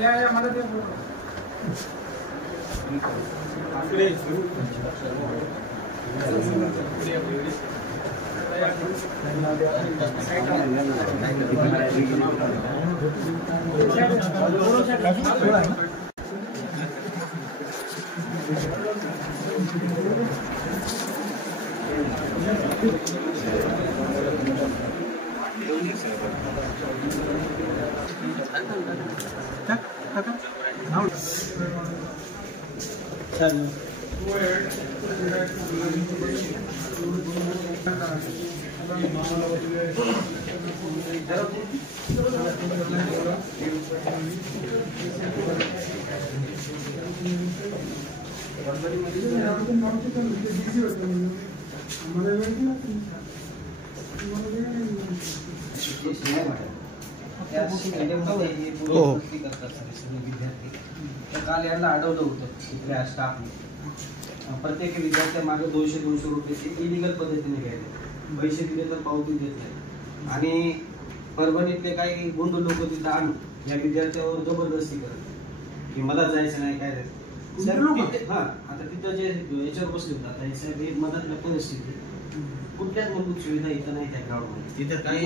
या मला ते काल यांना अडवलं होतं इथल्या स्टाफने प्रत्येक विद्यार्थ्या मागे 200 रुपये इलिगल पद्धतीने घ्यायचे, पैसे दिले तर पावती देत नाही आणि परभणीतले काही गुंड लोक तिथं आणून या विद्यार्थ्यावर जबरदस्ती करत की मला जायचं नाही काय हा आता तिथं जे याच्यावर बसले होते आता साहेब एक मदत परिस्थिती कुठल्याच मूलभूत सुविधा इथं नाही त्या ग्राउंडमध्ये तिथं काही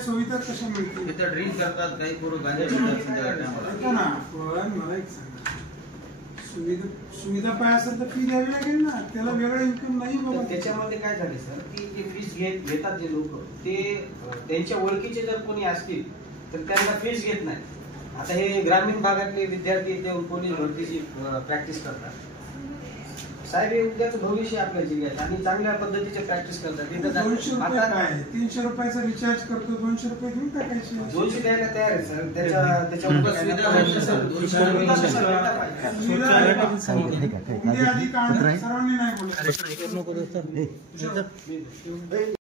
सुविधा कशा मिळतील तिथं ड्रिंक करतात काही पूर्व सुविधा पाहिजे असेल तर फी द्यावी लागेल ना, त्याला वेगळा इन्कम नाही बाबा. त्याच्यामध्ये काय झाले सर की जे फीस घेतात जे लोक ते त्यांच्या ओळखीचे जर कोणी असतील तर त्यांना फीस घेत नाही. आता हे ग्रामीण भागातले विद्यार्थी इथे पोलीस भरतीची प्रॅक्टिस करतात साहेब, हे उद्याचं भविष्य आपल्या जिल्ह्यात आणि चांगल्या पद्धतीचे प्रॅक्टिस करतात. 300 रुपयाचा रिचार्ज करतो, 200 रुपये घेऊन टाकायचे. 200 द्यायला तयार आहे सर. त्याच्या सर्वांनी नाही बोलत.